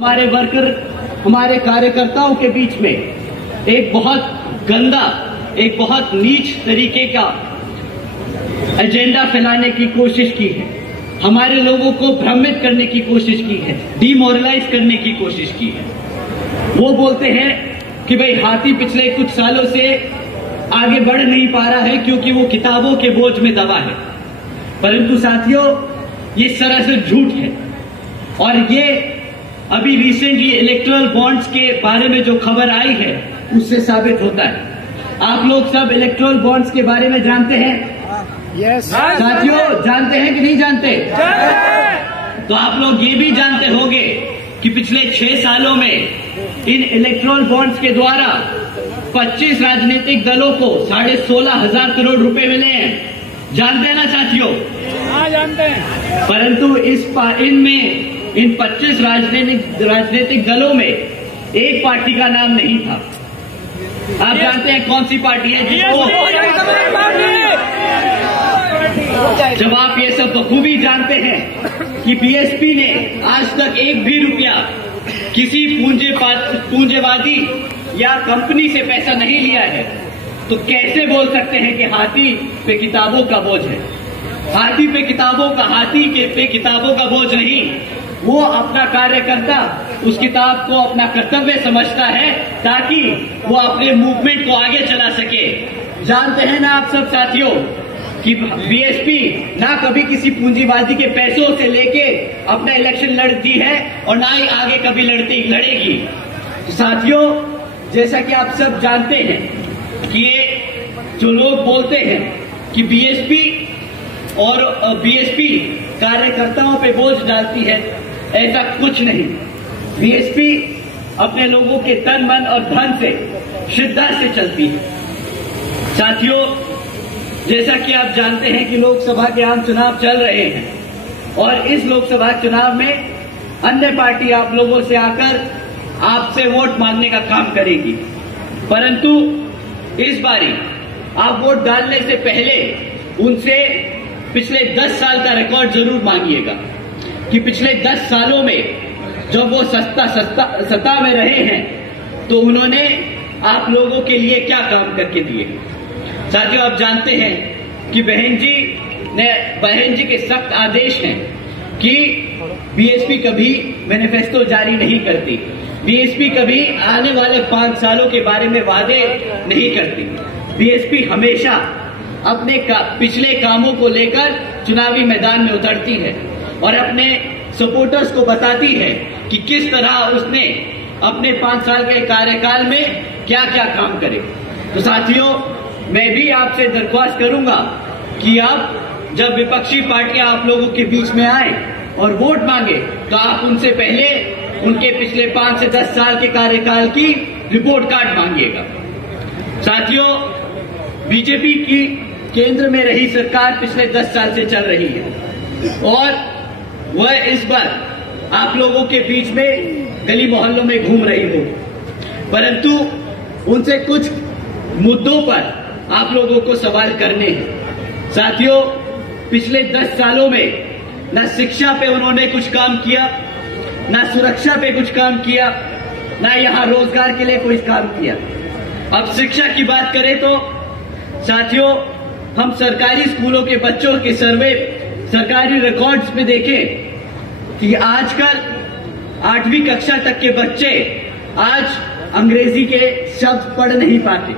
हमारे वर्कर, हमारे कार्यकर्ताओं के बीच में एक बहुत गंदा, एक बहुत नीच तरीके का एजेंडा फैलाने की कोशिश की है। हमारे लोगों को भ्रमित करने की कोशिश की है, डिमोरलाइज करने की कोशिश की है। वो बोलते हैं कि भाई हाथी पिछले कुछ सालों से आगे बढ़ नहीं पा रहा है क्योंकि वो किताबों के बोझ में दबा है। परंतु साथियों, ये सरासर झूठ है। और ये अभी रिसेंटली इलेक्टोरल बॉन्ड्स के बारे में जो खबर आई है उससे साबित होता है। आप लोग सब इलेक्टोरल बॉन्ड्स के बारे में जानते हैं? यस साथियों, जानते हैं कि नहीं जानते? तो आप लोग ये भी जानते होंगे कि पिछले 6 सालों में इन इलेक्टोरल बॉन्ड्स के द्वारा 25 राजनीतिक दलों को 16,500 करोड़ रुपए मिले हैं। जानते हैं ना साथियों? हाँ, जानते हैं। परंतु इन 25 राजनीतिक दलों में एक पार्टी का नाम नहीं था। आप जानते हैं कौन सी पार्टी है जिसको? जब आप ये सब बखूबी जानते हैं कि बीएसपी ने आज तक एक भी रुपया किसी पूंजीवादी या कंपनी से पैसा नहीं लिया है, तो कैसे बोल सकते हैं कि हाथी पे किताबों का बोझ है? हाथी पे किताबों का बोझ नहीं। वो अपना कार्यकर्ता उस किताब को अपना कर्तव्य समझता है ताकि वो अपने मूवमेंट को आगे चला सके। जानते हैं ना आप सब साथियों कि बीएसपी ना कभी किसी पूंजीवादी के पैसों से लेके अपना इलेक्शन लड़ती है और ना ही आगे कभी लड़ेगी। तो साथियों, जैसा कि आप सब जानते हैं कि ये जो लोग बोलते हैं कि बीएसपी कार्यकर्ताओं पे बोझ डालती है, ऐसा कुछ नहीं। बीएसपी अपने लोगों के तन, मन और धन से, श्रद्धा से चलती है। साथियों, जैसा कि आप जानते हैं कि लोकसभा के आम चुनाव चल रहे हैं और इस लोकसभा चुनाव में अन्य पार्टी आप लोगों से आकर आपसे वोट मांगने का काम करेगी। परंतु इस बारी आप वोट डालने से पहले उनसे पिछले 10 साल का रिकॉर्ड जरूर मांगिएगा कि पिछले 10 सालों में जब वो सत्ता में रहे हैं तो उन्होंने आप लोगों के लिए क्या काम करके दिए। साथियों, आप जानते हैं कि बहन जी के सख्त आदेश हैं कि बीएसपी कभी मैनिफेस्टो जारी नहीं करती, बीएसपी कभी आने वाले 5 सालों के बारे में वादे नहीं करती। बीएसपी हमेशा अपने पिछले कामों को लेकर चुनावी मैदान में उतरती है और अपने सपोर्टर्स को बताती है कि किस तरह उसने अपने 5 साल के कार्यकाल में क्या क्या काम करे। तो साथियों, मैं भी आपसे दरख्वास्त करूंगा कि आप जब विपक्षी पार्टियां आप लोगों के बीच में आए और वोट मांगे तो आप उनसे पहले उनके पिछले 5 से 10 साल के कार्यकाल की रिपोर्ट कार्ड मांगिएगा। साथियों, बीजेपी की केंद्र में रही सरकार पिछले 10 साल से चल रही है और वह इस बार आप लोगों के बीच में गली मोहल्लों में घूम रही हो, परंतु उनसे कुछ मुद्दों पर आप लोगों को सवाल करने हैं। साथियों, पिछले 10 सालों में न शिक्षा पे उन्होंने कुछ काम किया, न सुरक्षा पे कुछ काम किया, न यहाँ रोजगार के लिए कोई काम किया। अब शिक्षा की बात करें तो साथियों, हम सरकारी स्कूलों के बच्चों के सर्वे, सरकारी रिकॉर्ड्स में देखें कि आजकल 8वीं कक्षा तक के बच्चे आज अंग्रेजी के शब्द पढ़ नहीं पाते।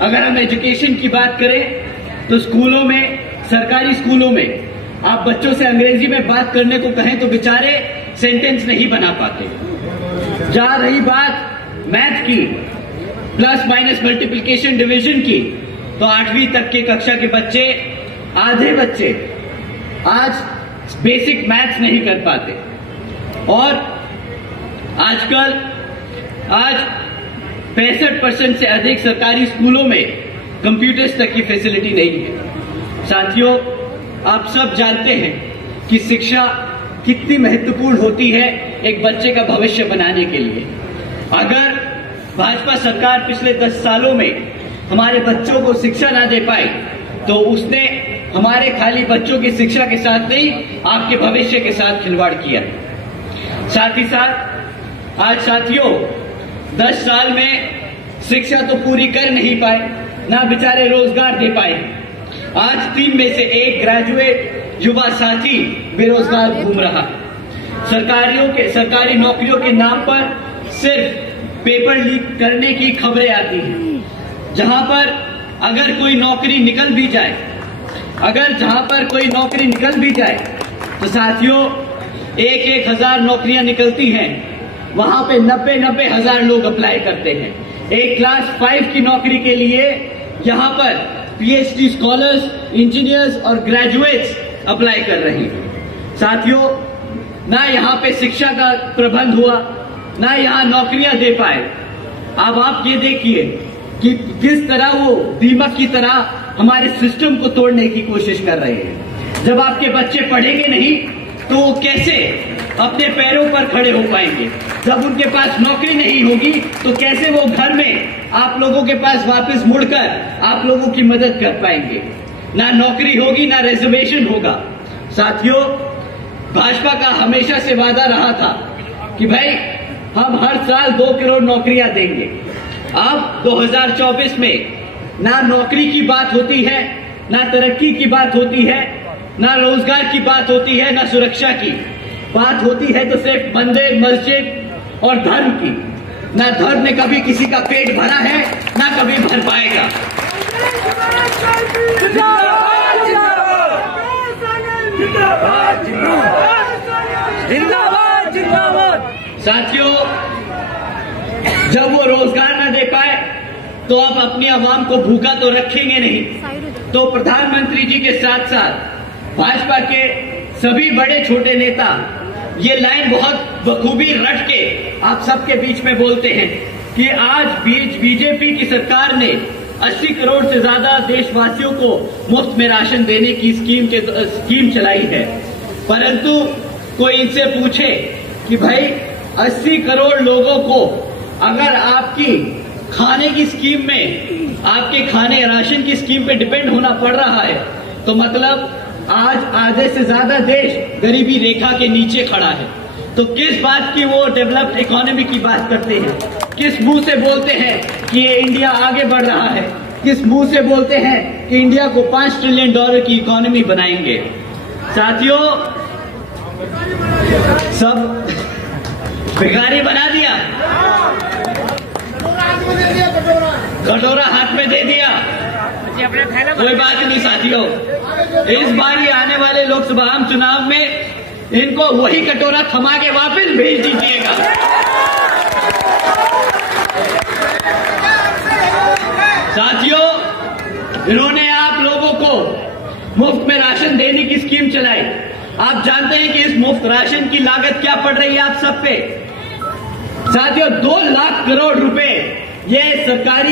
अगर हम एजुकेशन की बात करें तो स्कूलों में, सरकारी स्कूलों में आप बच्चों से अंग्रेजी में बात करने को कहें तो बेचारे सेंटेंस नहीं बना पाते। जा रही बात मैथ की, प्लस माइनस मल्टीप्लिकेशन डिवीजन की, तो 8वीं तक के कक्षा के बच्चे, आधे बच्चे आज बेसिक मैथ्स नहीं कर पाते। और आजकल 65% से अधिक सरकारी स्कूलों में कंप्यूटर्स तक की फैसिलिटी नहीं है। साथियों, आप सब जानते हैं कि शिक्षा कितनी महत्वपूर्ण होती है एक बच्चे का भविष्य बनाने के लिए। अगर भाजपा सरकार पिछले 10 सालों में हमारे बच्चों को शिक्षा ना दे पाई तो उसने हमारे खाली बच्चों की शिक्षा के साथ नहीं, आपके भविष्य के साथ खिलवाड़ किया। साथ ही साथ आज साथियों 10 साल में शिक्षा तो पूरी कर नहीं पाए, ना बेचारे रोजगार दे पाए। आज 3 में से 1 ग्रेजुएट युवा साथी बेरोजगार घूम रहा। सरकारी नौकरियों के नाम पर सिर्फ पेपर लीक करने की खबरें आती हैं। जहां पर अगर कोई नौकरी निकल भी जाए, तो साथियों 1-1 हजार नौकरियां निकलती हैं, वहां पे 90-90 हजार लोग अप्लाई करते हैं। एक क्लास 5 की नौकरी के लिए यहां पर PhD स्कॉलर्स, इंजीनियर्स और ग्रेजुएट्स अप्लाई कर रहे हैं। साथियों, ना यहां पे शिक्षा का प्रबंध हुआ, ना यहां नौकरियां दे पाए। अब आप ये देखिए कि किस तरह वो दीमक की तरह हमारे सिस्टम को तोड़ने की कोशिश कर रहे हैं। जब आपके बच्चे पढ़ेंगे नहीं तो वो कैसे अपने पैरों पर खड़े हो पाएंगे? जब उनके पास नौकरी नहीं होगी तो कैसे वो घर में आप लोगों के पास वापस मुड़कर आप लोगों की मदद कर पाएंगे? ना नौकरी होगी, ना रिजर्वेशन होगा। साथियों, भाजपा का हमेशा से वादा रहा था कि भाई हम हर साल 2 करोड़ नौकरियां देंगे। अब 2024 में ना नौकरी की बात होती है, ना तरक्की की बात होती है, ना रोजगार की बात होती है, ना सुरक्षा की बात होती है, तो सिर्फ मंदिर, मस्जिद और धर्म की। ना धर्म ने कभी किसी का पेट भरा है, ना कभी भर पाएगा। साथियों, जब वो रोजगार न दे पाए तो आप अपनी आवाम को भूखा तो रखेंगे नहीं। तो प्रधानमंत्री जी के साथ साथ भाजपा के सभी बड़े छोटे नेता ये लाइन बहुत बखूबी रट के आप सबके बीच में बोलते हैं कि आज बीजेपी की सरकार ने 80 करोड़ से ज्यादा देशवासियों को मुफ्त में राशन देने की स्कीम चलाई है। परंतु कोई इनसे पूछे कि भाई 80 करोड़ लोगों को अगर आपकी खाने की स्कीम में, आपके खाने राशन की स्कीम पे डिपेंड होना पड़ रहा है, तो मतलब आज आधे से ज्यादा देश गरीबी रेखा के नीचे खड़ा है। तो किस बात की वो डेवलप्ड इकोनॉमी की बात करते हैं? किस मुंह से बोलते हैं कि ये इंडिया आगे बढ़ रहा है? किस मुंह से बोलते हैं कि इंडिया को $5 ट्रिलियन की इकोनॉमी बनाएंगे? साथियों, सब भिखारी बना दिया, कटोरा हाथ में दे दिया। कोई बात नहीं साथियों, इस बार ये आने वाले लोकसभा चुनाव में इनको वही कटोरा थमा के वापस भेज दीजिएगा। साथियों, इन्होंने आप लोगों को मुफ्त में राशन देने की स्कीम चलाई। आप जानते हैं कि इस मुफ्त राशन की लागत क्या पड़ रही है आप सब पे? साथियों, 2 लाख करोड़ रुपए ये सरकार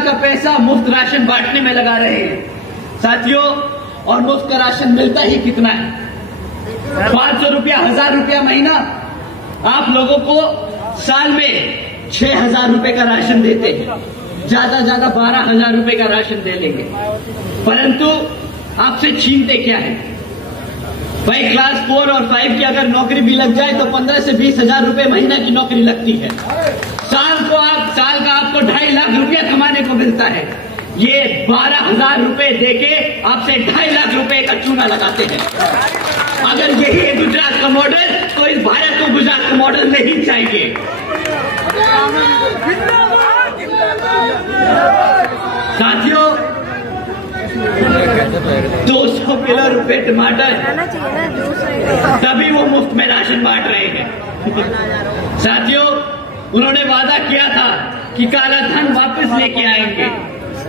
का पैसा मुफ्त राशन बांटने में लगा रहे हैं। साथियों, और मुफ्त का राशन मिलता ही कितना है? 500 रुपया, 1000 रुपया महीना। आप लोगों को साल में 6000 रुपए का राशन देते हैं, ज्यादा 12,000 रुपए का राशन दे लेंगे। परंतु आपसे छीनते क्या है भाई? क्लास 4 और 5 की अगर नौकरी भी लग जाए तो 15 से 20 हजार रुपए महीना की नौकरी लगती है। साल का आपको 2.5 लाख रुपया कमाने को मिलता है। ये 12,000 रुपए देके आपसे 2.5 लाख रुपए का चूना लगाते हैं। अगर यही है गुजरात का मॉडल, तो इस भारत को गुजरात का मॉडल नहीं चाहिए। साथियों, 200 किलो रुपए टमाटर, तभी वो मुफ्त में राशन बांट रहे हैं। साथियों, उन्होंने वादा किया था कि काला धन वापस लेके आएंगे।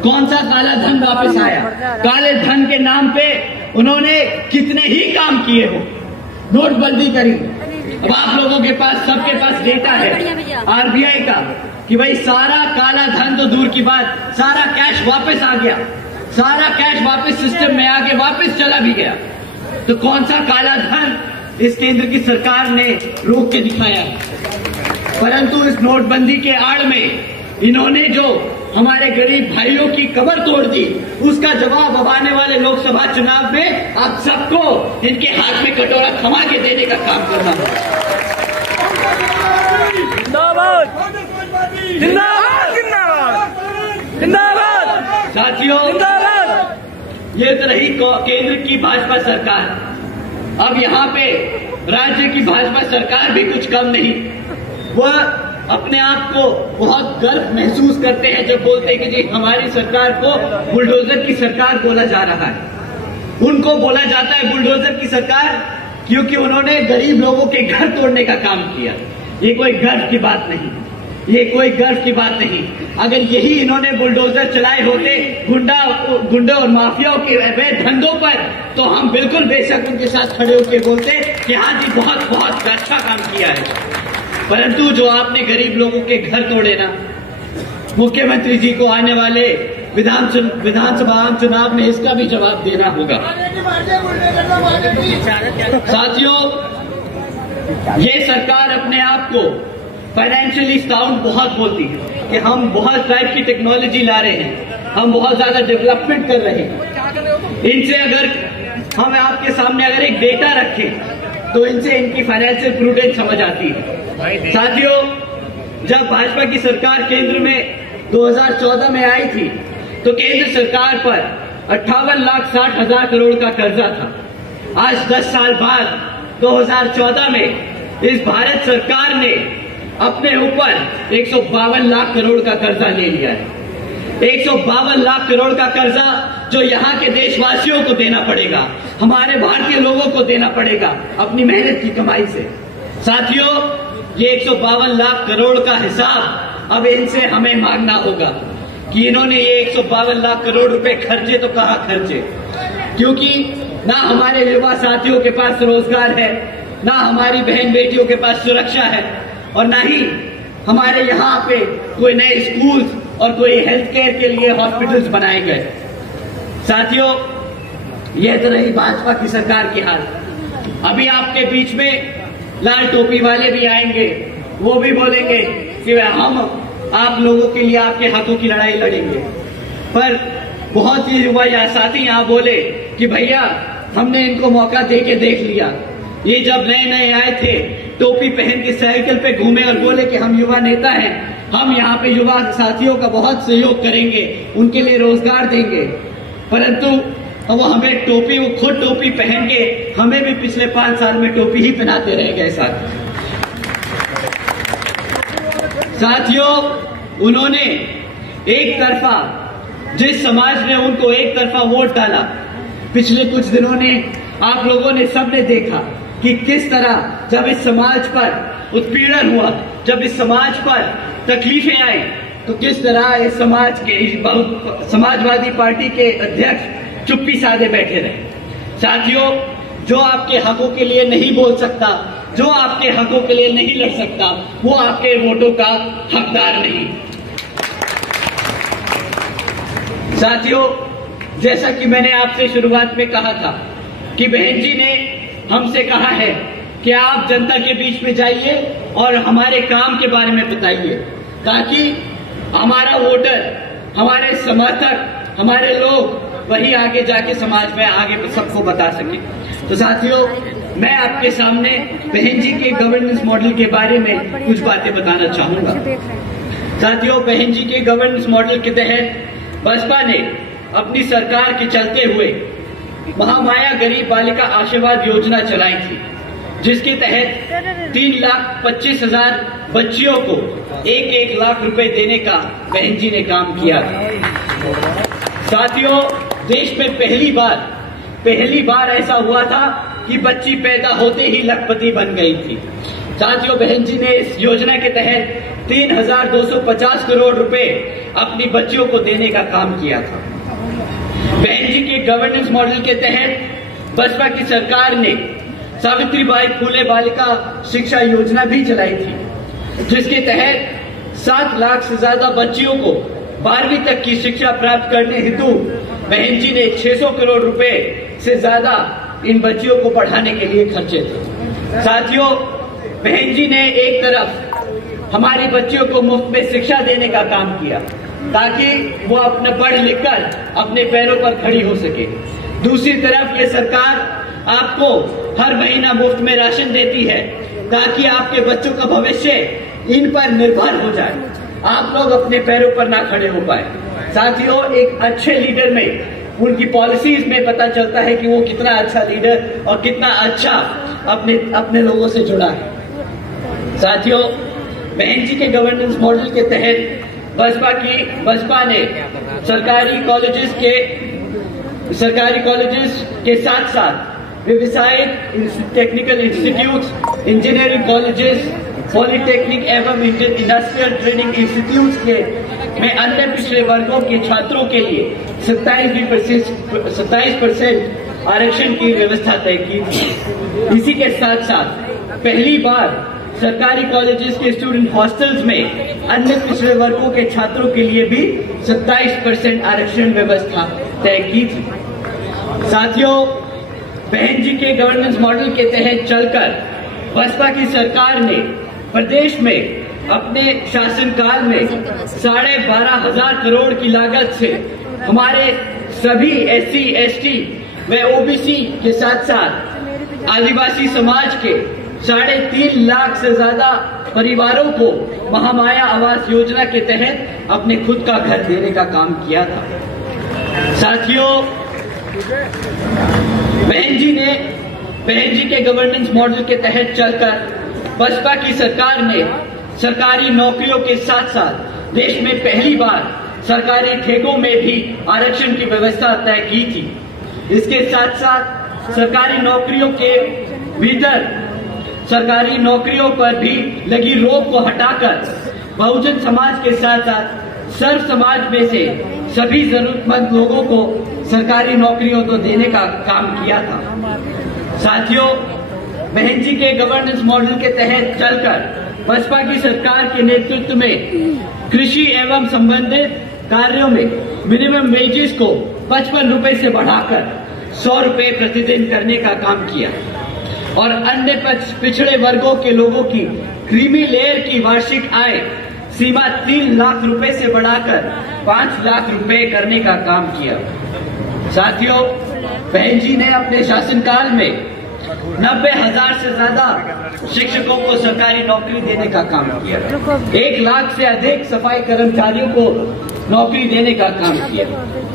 कौन सा काला धन वापस आया? काले धन के नाम पे उन्होंने कितने ही काम किए हो। नोटबंदी करी। अब आप लोगों के पास, सबके पास डेटा है RBI का कि भाई सारा काला धन तो दूर की बात, सारा कैश वापस आ गया। सारा कैश वापस सिस्टम में आके वापस चला भी गया। तो कौन सा काला धन इस केंद्र की सरकार ने रोक के दिखाया? परंतु इस नोटबंदी के आड़ में इन्होंने जो हमारे गरीब भाइयों की कमर तोड़ दी, उसका जवाब अब आने वाले लोकसभा चुनाव में आप सबको इनके हाथ में कटोरा थमा के देने का काम करना होगा। ये तो रही केंद्र की भाजपा सरकार। अब यहाँ पे राज्य की भाजपा सरकार भी कुछ कम नहीं। वह अपने आप को बहुत गर्व महसूस करते हैं जब बोलते हैं कि जी हमारी सरकार को बुलडोजर की सरकार बोला जा रहा है। उनको बोला जाता है बुलडोजर की सरकार क्योंकि उन्होंने गरीब लोगों के घर तोड़ने का काम किया। ये कोई गर्व की बात नहीं, ये कोई गर्व की बात नहीं। अगर यही इन्होंने बुलडोजर चलाए होते गुंडा और माफियाओं के अवैध धंधों पर, तो हम बिल्कुल बेशक उनके साथ खड़े होकर बोलते कि हाँ जी बहुत बहुत अच्छा काम किया है। परंतु जो आपने गरीब लोगों के घर तोड़े ना, मुख्यमंत्री जी को आने वाले विधानसभा चुनाव में इसका भी जवाब देना होगा। साथियों, ये सरकार अपने आप को फाइनेंशियली साउंड बहुत बोलती है कि हम बहुत टाइप की टेक्नोलॉजी ला रहे हैं, हम बहुत ज्यादा डेवलपमेंट कर रहे हैं। इनसे अगर हम आपके सामने अगर एक डेटा रखें तो इनसे इनकी फाइनेंशियल प्रूडेंस समझ आती है। साथियों, जब भाजपा की सरकार केंद्र में 2014 में आई थी तो केंद्र सरकार पर 58,60,000 करोड़ का कर्जा था। आज 10 साल बाद 2014 में इस भारत सरकार ने अपने ऊपर 152 लाख करोड़ का कर्जा ले लिया है। 152 लाख करोड़ का कर्जा जो यहाँ के देशवासियों को देना पड़ेगा, हमारे भारतीय लोगों को देना पड़ेगा अपनी मेहनत की कमाई से। साथियों, ये 152 लाख करोड़ का हिसाब अब इनसे हमें मांगना होगा कि इन्होंने ये 152 लाख करोड़ रुपए खर्चे तो कहाँ खर्चे, क्योंकि ना हमारे युवा साथियों के पास रोजगार है, ना हमारी बहन बेटियों के पास सुरक्षा है, और ना ही हमारे यहाँ पे कोई नए स्कूल्स और कोई हेल्थ केयर के लिए हॉस्पिटल्स बनाए गए। साथियों, यह तो रही भाजपा की सरकार की हाल। अभी आपके बीच में लाल टोपी वाले भी आएंगे, वो भी बोलेंगे कि हम आप लोगों के लिए आपके हकों की लड़ाई लड़ेंगे। पर बहुत ही युवा या साथी यहाँ बोले कि भैया हमने इनको मौका दे के देख लिया। ये जब नए नए आए थे टोपी पहन के साइकिल पे घूमे और बोले कि हम युवा नेता हैं, हम यहाँ पे युवा साथियों का बहुत सहयोग करेंगे, उनके लिए रोजगार देंगे। परंतु वो हमें वो खुद टोपी पहन के हमें भी पिछले 5 साल में टोपी ही पहनाते रह गए। साथियों, उन्होंने एक तरफा, जिस समाज ने उनको एक तरफा वोट डाला, पिछले कुछ दिनों ने आप लोगों ने सबने देखा कि किस तरह जब इस समाज पर उत्पीड़न हुआ, जब इस समाज पर तकलीफें आई, तो किस तरह इस समाज के समाजवादी पार्टी के अध्यक्ष चुप्पी साधे बैठे रहे। साथियों, जो आपके हकों के लिए नहीं बोल सकता, जो आपके हकों के लिए नहीं लड़ सकता, वो आपके वोटों का हकदार नहीं। साथियों, जैसा कि मैंने आपसे शुरुआत में कहा था कि बहन जी ने हमसे कहा है कि आप जनता के बीच में जाइए और हमारे काम के बारे में बताइए, ताकि हमारा वोटर, हमारे समर्थक, हमारे लोग वही आगे जाके समाज में आगे सबको बता सके। तो साथियों, मैं आपके सामने बहन जी के गवर्नेंस मॉडल के बारे में कुछ बातें बताना चाहूंगा। साथियों, बहन जी के गवर्नेंस मॉडल के तहत बसपा ने अपनी सरकार के चलते हुए महामाया गरीब बालिका आशीर्वाद योजना चलाई थी, जिसके तहत 3,25,000 बच्चियों को 1-1 लाख रुपए देने का बहन जी ने काम किया। साथियों, देश में पहली बार ऐसा हुआ था कि बच्ची पैदा होते ही लखपति बन गई थी। साथियों, बहन जी ने इस योजना के तहत 3,250 करोड़ रुपए अपनी बच्चियों को देने का काम किया था। बहन जी के गवर्नेंस मॉडल के तहत बसपा की सरकार ने सावित्रीबाई फुले बालिका शिक्षा योजना भी चलाई थी, जिसके तहत 7 लाख से ज्यादा बच्चियों को 12वीं तक की शिक्षा प्राप्त करने हेतु बहन जी ने 600 करोड़ रुपए से ज्यादा इन बच्चियों को पढ़ाने के लिए खर्चे थे। साथियों, बहन जी ने एक तरफ हमारी बच्चियों को मुफ्त में शिक्षा देने का काम किया ताकि वो अपने पढ़ लिख कर अपने पैरों पर खड़ी हो सके। दूसरी तरफ ये सरकार आपको हर महीना मुफ्त में राशन देती है ताकि आपके बच्चों का भविष्य इन पर निर्भर हो जाए, आप लोग अपने पैरों पर ना खड़े हो पाए। साथियों, एक अच्छे लीडर में उनकी पॉलिसीज में पता चलता है कि वो कितना अच्छा लीडर और कितना अच्छा अपने लोगों से जुड़ा है। साथियों, बहन जी के गवर्नेंस मॉडल के तहत बसपा ने सरकारी कॉलेजेस के साथ साथ व्यावसायिक technical institutes, engineering colleges, polytechnic एवं इंडस्ट्रियल ट्रेनिंग इंस्टीट्यूट्स में अन्य पिछड़े वर्गों के छात्रों के लिए 27% आरक्षण की व्यवस्था तय की थी। इसी के साथ साथ पहली बार सरकारी कॉलेजेस के स्टूडेंट हॉस्टल्स में अन्य पिछड़े वर्गों के छात्रों के लिए भी 27% आरक्षण व्यवस्था तय की थी। साथियों, बहन जी के गवर्नेंस मॉडल के तहत चलकर बसपा की सरकार ने प्रदेश में अपने शासनकाल में 12,500 करोड़ की लागत से हमारे सभी SC, ST व OBC के साथ साथ आदिवासी समाज के 3.5 लाख से ज्यादा परिवारों को महामाया आवास योजना के तहत अपने खुद का घर देने का काम किया था। साथियों, बहन जी के गवर्नेंस मॉडल के तहत चलकर बसपा की सरकार ने सरकारी नौकरियों के साथ साथ देश में पहली बार सरकारी ठेकों में भी आरक्षण की व्यवस्था तय की थी। इसके साथ साथ सरकारी नौकरियों के भीतर सरकारी नौकरियों पर भी लगी रोक को हटाकर बहुजन समाज के साथ साथ सर्व समाज में से सभी जरूरतमंद लोगों को सरकारी नौकरियों को देने का काम किया था। साथियों, बहन जी के गवर्नेंस मॉडल के तहत चलकर बसपा की सरकार के नेतृत्व में कृषि एवं संबंधित कार्यों में मिनिमम वेजेस को 55 रुपए से बढ़ाकर 100 रुपए प्रतिदिन करने का काम किया और अन्य पिछड़े वर्गों के लोगों की क्रीमी लेयर की वार्षिक आय सीमा 3 लाख रुपए से बढ़ाकर 5 लाख रुपए करने का काम किया। साथियों, बहन जी ने अपने शासनकाल में 90,000 से ज्यादा शिक्षकों को सरकारी नौकरी देने का काम किया। 1 लाख से अधिक सफाई कर्मचारियों को नौकरी देने का काम किया।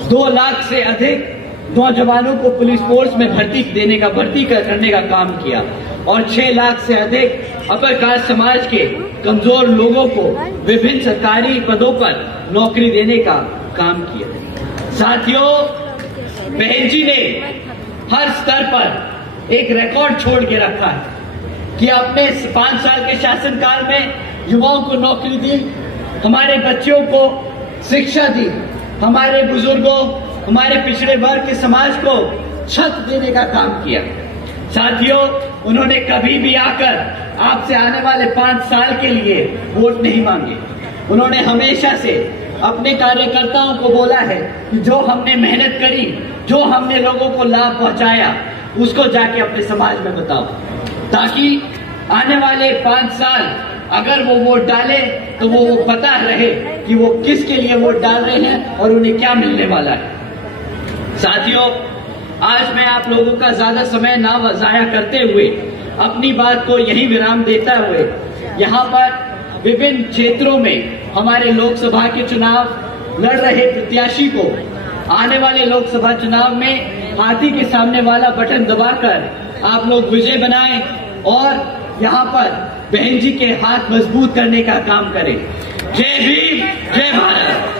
2 लाख से अधिक नौजवानों को पुलिस फोर्स में भर्ती करने का काम किया और 6 लाख से अधिक अपर कास्ट समाज के कमजोर लोगों को विभिन्न सरकारी पदों पर नौकरी देने का काम किया। साथियों, बहन जी ने हर स्तर पर एक रिकॉर्ड छोड़ के रखा है कि अपने 5 साल के शासनकाल में युवाओं को नौकरी दी, हमारे बच्चों को शिक्षा दी, हमारे बुजुर्गों, हमारे पिछड़े वर्ग के समाज को छत देने का काम किया। साथियों, उन्होंने कभी भी आकर आपसे आने वाले 5 साल के लिए वोट नहीं मांगे। उन्होंने हमेशा से अपने कार्यकर्ताओं को बोला है कि जो हमने मेहनत करी, जो हमने लोगों को लाभ पहुंचाया, उसको जाके अपने समाज में बताओ, ताकि आने वाले 5 साल अगर वो वोट डाले तो वो पता रहे कि वो किसके लिए वोट डाल रहे हैं और उन्हें क्या मिलने वाला है। साथियों, आज मैं आप लोगों का ज्यादा समय ना जाया करते हुए अपनी बात को यही विराम देता हुए यहाँ पर विभिन्न क्षेत्रों में हमारे लोकसभा के चुनाव लड़ रहे प्रत्याशी को आने वाले लोकसभा चुनाव में हाथी के सामने वाला बटन दबाकर आप लोग विजय बनाएं और यहाँ पर बहन जी के हाथ मजबूत करने का काम करें। जय भीम, जय भारत।